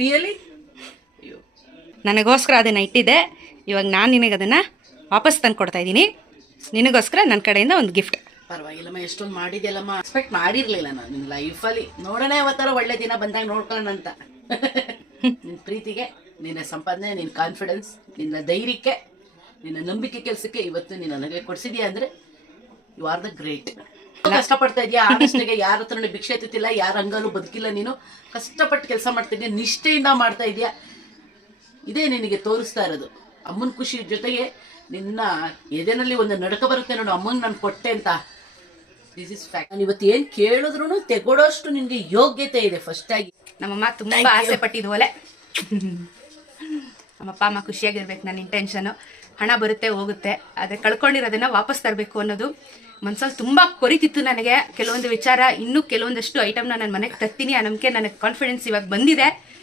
Really ನನಗೋಸ್ಕರ ಅದನ್ನು ಇಟ್ಟಿದ್ದೆ. ಇವಾಗ ನಾನು ನಿನಗೆ ಅದನ್ನು ವಾಪಸ್ ತಂದು ಕೊಡ್ತಾ ಇದ್ದೀನಿ. ನಿನಗೋಸ್ಕರ ನನ್ನ ಕಡೆಯಿಂದ ಒಂದು ಗಿಫ್ಟ್. ಪರವಾಗಿಲ್ಲಮ್ಮ, ಎಷ್ಟೊಂದು ಮಾಡಿದ್ಯಲ್ಲಮ್ಮ. ಎಕ್ಸ್ಪೆಕ್ಟ್ ಮಾಡಿರಲಿಲ್ಲ ನಾನು ನಿನ್ನ ಲೈಫಲ್ಲಿ. ನೋಡೋಣ ಯಾವತ್ತಾರ ಒಳ್ಳೆ ದಿನ ಬಂದಾಗ ನೋಡ್ಕೊಳ್ಳೋಣ ಅಂತ. ನಿನ್ನ ಪ್ರೀತಿಗೆ, ನಿನ್ನ ಸಂಪಾದನೆ, ನಿನ್ನ ಕಾನ್ಫಿಡೆನ್ಸ್, ನಿನ್ನ ಧೈರ್ಯಕ್ಕೆ, ನಿನ್ನ ನಂಬಿಕೆ ಕೆಲಸಕ್ಕೆ ಇವತ್ತು ನೀನು ನನಗೆ ಕೊಡಿಸಿದ್ಯಾ ಅಂದರೆ ಯು ಆರ್ ದ ಗ್ರೇಟ್. ಕಷ್ಟಪಡ್ತಾ ಇದೆಯಾ, ಆನೆಸ್ಟ್ಗೆ ಯಾರ ಹತ್ರನೇ ಭಿಕ್ಷೆ ಎತ್ತಿಲ್ಲ, ಯಾರ ಹಂಗಲ್ಲೂ ಬದುಕಿಲ್ಲ. ನೀನು ಕಷ್ಟಪಟ್ಟು ಕೆಲಸ ಮಾಡ್ತಿದ್ಯಾ, ನಿಷ್ಠೆಯಿಂದ ಮಾಡ್ತಾ ಇದೆಯಾ. ಇದೇ ನಿನಗೆ ತೋರಿಸ್ತಾ ಇರೋದು. ಅಮ್ಮನ ಖುಷಿ ಜೊತೆಗೆ ನಿನ್ನ ಎದೆನಲ್ಲಿ ಒಂದು ನಡಕ ಬರುತ್ತೆ ನೋಡು, ಅಮ್ಮಂಗೆ ನಾನು ಕೊಟ್ಟೆ ಅಂತ. This is fact. ನಾನು ಇವತ್ತು ಏನು ಕೇಳಿದ್ರು ತೆಗೊಡೋಷ್ಟು ನಿನಗೆ ಯೋಗ್ಯತೆ ಇದೆ. ಫಸ್ಟ್ ಆಗಿ ನಮ್ಮಮ್ಮ ತುಂಬ ಆಸೆ ಪಟ್ಟಿದ್ದು ಒಲೆ. ನಮ್ಮಪ್ಪ ಅಮ್ಮ ಖುಷಿಯಾಗಿರ್ಬೇಕು. ನನ್ನ ಇಂಟೆನ್ಷನು ಹಣ ಬರುತ್ತೆ ಹೋಗುತ್ತೆ, ಆದರೆ ಕಳ್ಕೊಂಡಿರೋದನ್ನ ವಾಪಸ್ ತರಬೇಕು ಅನ್ನೋದು ಮನ್ಸಲ್ಲಿ ತುಂಬ ಕೊರಿತಿತ್ತು ನನಗೆ. ಕೆಲವೊಂದು ವಿಚಾರ, ಇನ್ನೂ ಕೆಲವೊಂದಷ್ಟು ಐಟಮ್ನ ನನ್ನ ಮನೆಗೆ ತರ್ತೀನಿ ಆ ನಂಬಿಕೆ, ನನಗೆ ಕಾನ್ಫಿಡೆನ್ಸ್ ಇವಾಗ ಬಂದಿದೆ.